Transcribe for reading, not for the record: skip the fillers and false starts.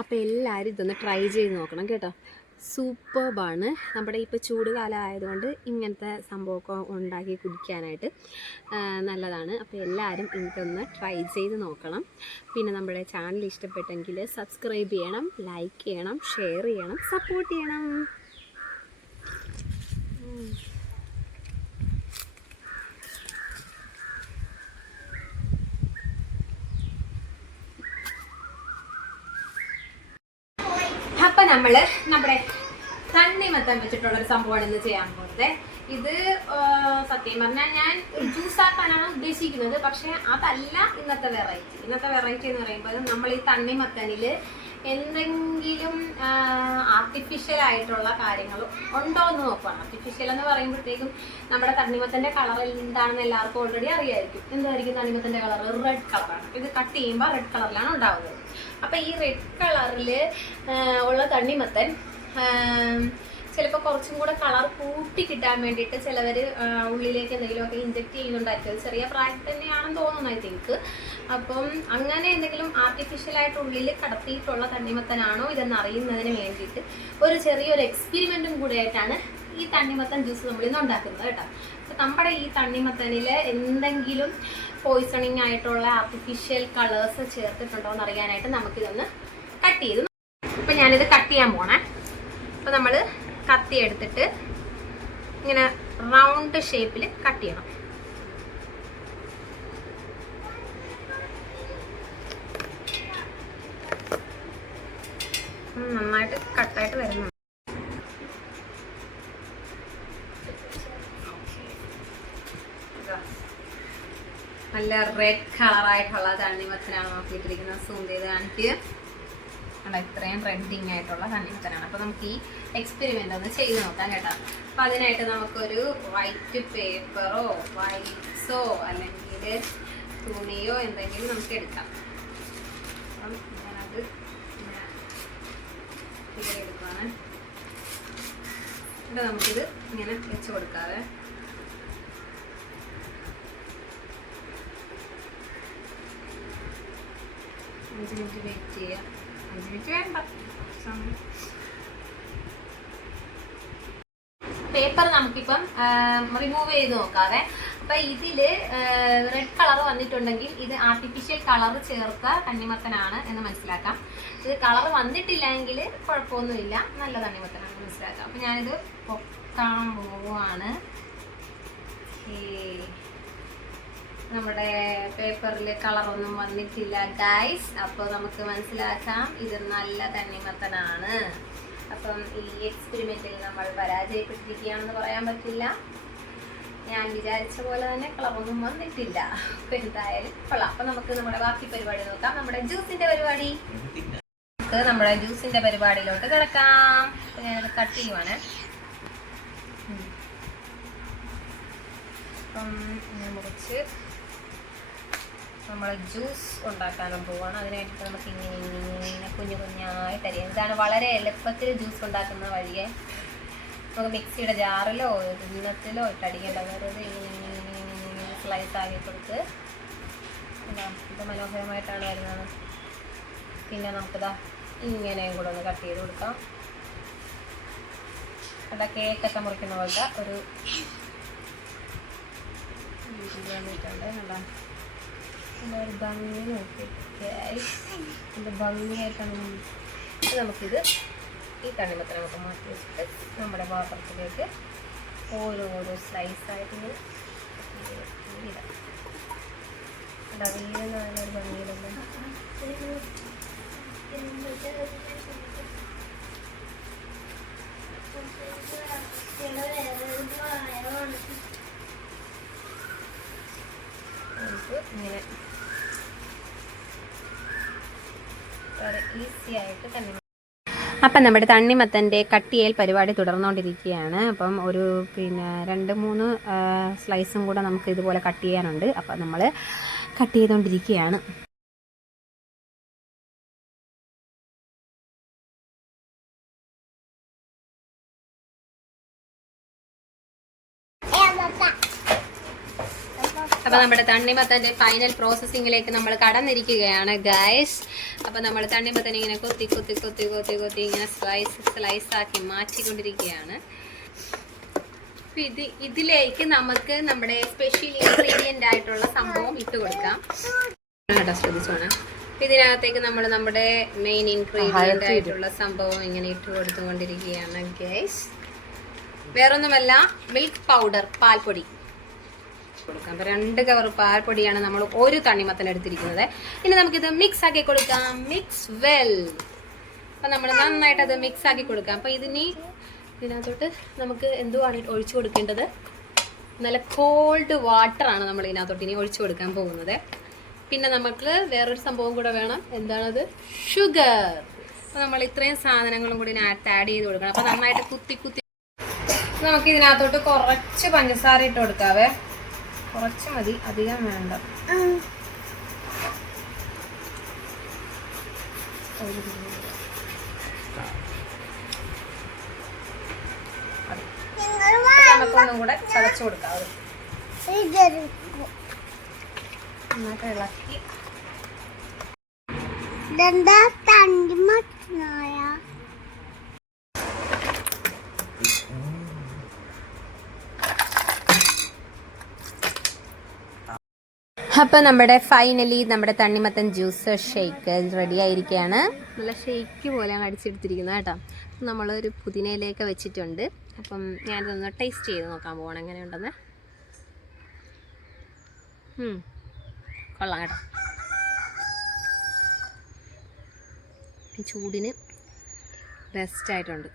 അപ്പോൾ എല്ലാവരും ഇതൊന്ന് ട്രൈ ചെയ്ത് നോക്കണം കേട്ടോ. സൂപ്പർബാണ്. നമ്മുടെ ഇപ്പോൾ ചൂടുകാലം ആയതുകൊണ്ട് ഇങ്ങനത്തെ സംഭവമൊക്കെ ഉണ്ടാക്കി കുടിക്കാനായിട്ട് നല്ലതാണ്. അപ്പോൾ എല്ലാവരും ഇതൊന്ന് ട്രൈ ചെയ്ത് നോക്കണം. പിന്നെ നമ്മുടെ ചാനൽ ഇഷ്ടപ്പെട്ടെങ്കിൽ സബ്സ്ക്രൈബ് ചെയ്യണം, ലൈക്ക് ചെയ്യണം, ഷെയർ ചെയ്യണം, സപ്പോർട്ട് ചെയ്യണം. അപ്പം നമ്മൾ നമ്മുടെ തണ്ണിമത്തൻ വെച്ചിട്ടുള്ളൊരു സംഭവമാണ് ഇന്ന് ചെയ്യാൻ പോകുന്നത്. ഇത് സത്യം പറഞ്ഞാൽ ഞാൻ ജ്യൂസ് ആക്കാനാണ് ഉദ്ദേശിക്കുന്നത്. പക്ഷെ അതല്ല ഇന്നത്തെ വെറൈറ്റി. ഇന്നത്തെ വെറൈറ്റി എന്ന് പറയുമ്പോൾ നമ്മൾ ഈ തണ്ണിമത്തനിൽ എന്തെങ്കിലും ആർട്ടിഫിഷ്യൽ ആയിട്ടുള്ള കാര്യങ്ങൾ ഉണ്ടോ എന്ന് നോക്കുകയാണ്. ആർട്ടിഫിഷ്യൽ എന്ന് പറയുമ്പോഴത്തേക്കും നമ്മുടെ തണ്ണിമത്തൻ്റെ കളർ എന്താണെന്ന് എല്ലാവർക്കും ഓൾറെഡി അറിയായിരിക്കും. എന്തായിരിക്കും തണ്ണിമത്തൻ്റെ കളർ? റെഡ് കളറാണ്. ഇത് കട്ട് ചെയ്യുമ്പോൾ റെഡ് കളറിലാണ് ഉണ്ടാവുന്നത്. അപ്പം ഈ റെഡ് കളറിൽ ഉള്ള തണ്ണിമത്തൻ ചിലപ്പോൾ കുറച്ചും കൂടെ കളർ കൂട്ടി കിട്ടാൻ വേണ്ടിയിട്ട് ചിലവർ ഉള്ളിലേക്ക് എന്തെങ്കിലുമൊക്കെ ഇഞ്ചെക്ട് ചെയ്യുന്നുണ്ടായിരിക്കും. ചെറിയ പ്രായത്തിൽ തന്നെയാണെന്ന് തോന്നുന്നു ഐ തിങ്ക്. അപ്പം അങ്ങനെ എന്തെങ്കിലും ആർട്ടിഫിഷ്യലായിട്ട് ഉള്ളിൽ കടത്തിയിട്ടുള്ള തണ്ണിമത്തനാണോ ഇതെന്ന് അറിയുന്നതിന് വേണ്ടിയിട്ട് ഒരു ചെറിയൊരു എക്സ്പെരിമെൻറ്റും കൂടെ ആയിട്ടാണ് ഈ തണ്ണിമത്തൻ ജ്യൂസ് നമ്മളിന്ന് ഉണ്ടാക്കുന്നത് കേട്ടോ. അപ്പം നമ്മുടെ ഈ തണ്ണിമത്തനിൽ എന്തെങ്കിലും പോയിസണിങ് ആയിട്ടുള്ള ആർട്ടിഫിഷ്യൽ കളേഴ്സ് ചേർത്തിട്ടുണ്ടോ എന്ന് അറിയാനായിട്ട് നമുക്കിതൊന്ന് കട്ട് ചെയ്ത്. അപ്പം ഞാനിത് കട്ട് ചെയ്യാൻ പോണേ. അപ്പം നമ്മൾ കത്തി എടുത്തിട്ട് ഇങ്ങനെ റൗണ്ട് ഷേപ്പിൽ കട്ട് ചെയ്യണം. നന്നായിട്ട് കട്ടായിട്ട് വരുന്നു. നല്ല റെഡ് കളറായിട്ടുള്ള തണ്ണിമത്തനാണ് നോക്കിയിട്ടിരിക്കുന്നത്. സൂം ചെയ്ത് കാണിക്കുക. ഇത്രയും റെഡിങ് ആയിട്ടുള്ള തണ്ണിമത്തനാണ്. അപ്പോൾ നമുക്ക് ഈ എക്സ്പെരിമെൻ്റ് ഒന്ന് ചെയ്ത് നോക്കാം കേട്ടോ. അപ്പോൾ അതിനായിട്ട് നമുക്കൊരു വൈറ്റ് പേപ്പറോ വൈറ്റ്സോ അല്ലെങ്കിൽ തുണിയോ എന്തെങ്കിലും നമുക്ക് എടുക്കാം. അപ്പം ഞാനത് ഇങ്ങനെ എടുക്കുകയാണ്. എന്നിട്ട് നമുക്കിത് ഇങ്ങനെ വെച്ച് കൊടുക്കാവേ. 5 മിനിറ്റ് വെയിറ്റ് ചെയ്യാം. 5 മിനിറ്റ് വേണ്ട. പേപ്പർ നമുക്കിപ്പം റിമൂവ് ചെയ്ത് നോക്കാതെ. അപ്പം ഇതിൽ റെഡ് കളർ വന്നിട്ടുണ്ടെങ്കിൽ ഇത് ആർട്ടിഫിഷ്യൽ കളർ ചേർത്ത തണ്ണിമത്തനാണ് എന്ന് മനസ്സിലാക്കാം. ഇത് കളർ വന്നിട്ടില്ലെങ്കിൽ കുഴപ്പമൊന്നുമില്ല, നല്ല തണ്ണിമത്തനാണ് മനസ്സിലാക്കാം. അപ്പം ഞാനിത് പൊക്കാൻ പോവുകയാണ്. നമ്മുടെ പേപ്പറിൽ കളറൊന്നും വന്നിട്ടില്ല ഗൈസ്. അപ്പോൾ നമുക്ക് മനസ്സിലാക്കാം ഇത് നല്ല തണ്ണിമത്തനാണ്. അപ്പം ഈ എക്സ്പെരിമെൻറ്റിൽ നമ്മൾ പരാജയപ്പെട്ടിരിക്കുകയാണെന്ന് പറയാൻ പറ്റില്ല. ഞാൻ വിചാരിച്ച പോലെ തന്നെ കളറൊന്നും വന്നിട്ടില്ല. അപ്പോൾ എന്തായാലും കൊള്ളാം. അപ്പം നമുക്ക് നമ്മുടെ ബാക്കി പരിപാടി നോക്കാം. നമ്മുടെ ജ്യൂസിൻ്റെ പരിപാടി. നമ്മുടെ ജ്യൂസിൻ്റെ പരിപാടിയിലോട്ട് കിടക്കാം. അപ്പം ഞാനത് കട്ട് ചെയ്യുവാണ്. അപ്പം ഞാൻ മുറിച്ച് നമ്മൾ ജ്യൂസ് ഉണ്ടാക്കാനും പോവാണ്. അതിനായിട്ട് നമുക്ക് ഇങ്ങനെ കുഞ്ഞു കുഞ്ഞായിട്ട് അരിയാം. ഇതാണ് വളരെ എളുപ്പത്തിൽ ജ്യൂസ് ഉണ്ടാക്കുന്ന വഴിയെ. നമുക്ക് മിക്സിയുടെ ജാറിലോ കിണ്ണത്തിലോ ഇട്ട് അടിക്കേണ്ട. അതായത് ഇങ്ങനെ സ്ലൈസ് ആക്കി കൊടുത്ത് ഇത് മനോഹരമായിട്ടാണ് വരുന്നത്. പിന്നെ നമുക്കിതാ ഇങ്ങനെയും കൂടെ ഒന്ന് കട്ട് ചെയ്ത് കൊടുക്കാം. അല്ല കേക്കൊക്കെ മുറിക്കുന്ന പോലത്തെ ഒരു വന്നിട്ടുണ്ട്. ഒരു ഭംഗി നോക്കിയിട്ട് എൻ്റെ ഭംഗിയായിട്ടാണ്. നമുക്കിത് ഈ തണ്ണിമത്തൻ നമുക്ക് മാറ്റി വെച്ചിട്ട് നമ്മുടെ പാത്രത്തിലേക്ക് ഓരോരോ സ്ലൈസായിട്ട് ഇടാം. വീഴുന്ന നല്ലൊരു ഭംഗിയിലല്ലേ. ഇങ്ങനെ ഈസി ആയിട്ട് തന്നെ. അപ്പം നമ്മുടെ തണ്ണിമത്തൻ്റെ കട്ട് ചെയ്യൽ പരിപാടി തുടർന്നുകൊണ്ടിരിക്കുകയാണ്. അപ്പം ഒരു 2-3 സ്ലൈസും കൂടെ നമുക്ക് ഇതുപോലെ കട്ട് ചെയ്യാനുണ്ട്. അപ്പം നമ്മൾ കട്ട് ചെയ്തുകൊണ്ടിരിക്കുകയാണ്. അപ്പൊ നമ്മുടെ തണ്ണിമത്തന്റെ ഫൈനൽ പ്രോസസ്സിംഗിലേക്ക് നമ്മൾ കടന്നിരിക്കുകയാണ് ഗൈസ്. അപ്പൊ നമ്മൾ തണ്ണിമത്തൻ ഇങ്ങനെ കൊത്തി കൊത്തി കൊത്തി കൊത്തി കൊത്തി ഇങ്ങനെ സ്ലൈസ് ആക്കി മാറ്റിക്കൊണ്ടിരിക്കുകയാണ്. ഇതിലേക്ക് നമുക്ക് നമ്മുടെ സ്പെഷ്യൽ ഇൻഗ്രീഡിയന്റ് ആയിട്ടുള്ള സംഭവം ഇട്ട് കൊടുക്കാം. ശ്രദ്ധിച്ചോണ. ഇതിനകത്തേക്ക് നമ്മൾ നമ്മുടെ മെയിൻ ഇൻഗ്രീഡിയന്റ് ആയിട്ടുള്ള സംഭവം ഇങ്ങനെ ഇട്ട് കൊടുത്തുകൊണ്ടിരിക്കുകയാണ് ഗൈസ്. വേറൊന്നുമല്ല, മിൽക്ക് പൗഡർ, പാൽപ്പൊടി കൊടുക്കാം. അപ്പോൾ 2 കവർ പാൽപ്പൊടിയാണ് നമ്മൾ ഒരു തണ്ണിമത്തൻ എടുത്തിരിക്കുന്നത്. ഇനി നമുക്കിത് മിക്സ് ആക്കി കൊടുക്കാം. Mix well. അപ്പം നമ്മൾ നന്നായിട്ട് അത് മിക്സ് ആക്കി കൊടുക്കാം. അപ്പോൾ ഇതിനകത്തോട്ട് നമുക്ക് എന്തുവാണ് ഒഴിച്ചു കൊടുക്കേണ്ടത്? നല്ല കോൾഡ് വാട്ടറാണ് നമ്മൾ ഇതിനകത്തോട്ട് ഇനി ഒഴിച്ചു കൊടുക്കാൻ പോകുന്നത്. പിന്നെ നമുക്ക് വേറൊരു സംഭവം കൂടെ വേണം. എന്താണത്? ഷുഗർ. അപ്പോൾ നമ്മൾ ഇത്രയും സാധനങ്ങളും കൂടി ഇതിനകത്ത് ആഡ് ചെയ്ത് കൊടുക്കണം. അപ്പോൾ നന്നായിട്ട് കുത്തി കുത്തി നമുക്ക് ഇതിനകത്തോട്ട് കുറച്ച് പഞ്ചസാര ഇട്ട് കൊടുക്കാവേ. കുറച്ച് മതി, അധികം വേണ്ട. നമുക്കൊന്നും കൂടെ ചതച്ചു കൊടുക്കാം. നന്നായിട്ട് ഇളക്കി. അപ്പോൾ നമ്മുടെ ഫൈനലി നമ്മുടെ തണ്ണിമത്തൻ ജ്യൂസ് ഷേക്ക് റെഡി ആയിരിക്കുകയാണ്. നല്ല ഷേക്ക് പോലെയാണ് അടിച്ചെടുത്തിരിക്കുന്നത് കേട്ടോ. നമ്മളൊരു പുതിനയിലേക്ക് വെച്ചിട്ടുണ്ട്. അപ്പം ഞാനിതൊന്ന് ടേസ്റ്റ് ചെയ്ത് നോക്കാൻ പോകണം എങ്ങനെയുണ്ടെന്ന്. കൊള്ളാം കേട്ടോ. ചൂടിന് ബെസ്റ്റായിട്ടുണ്ട്.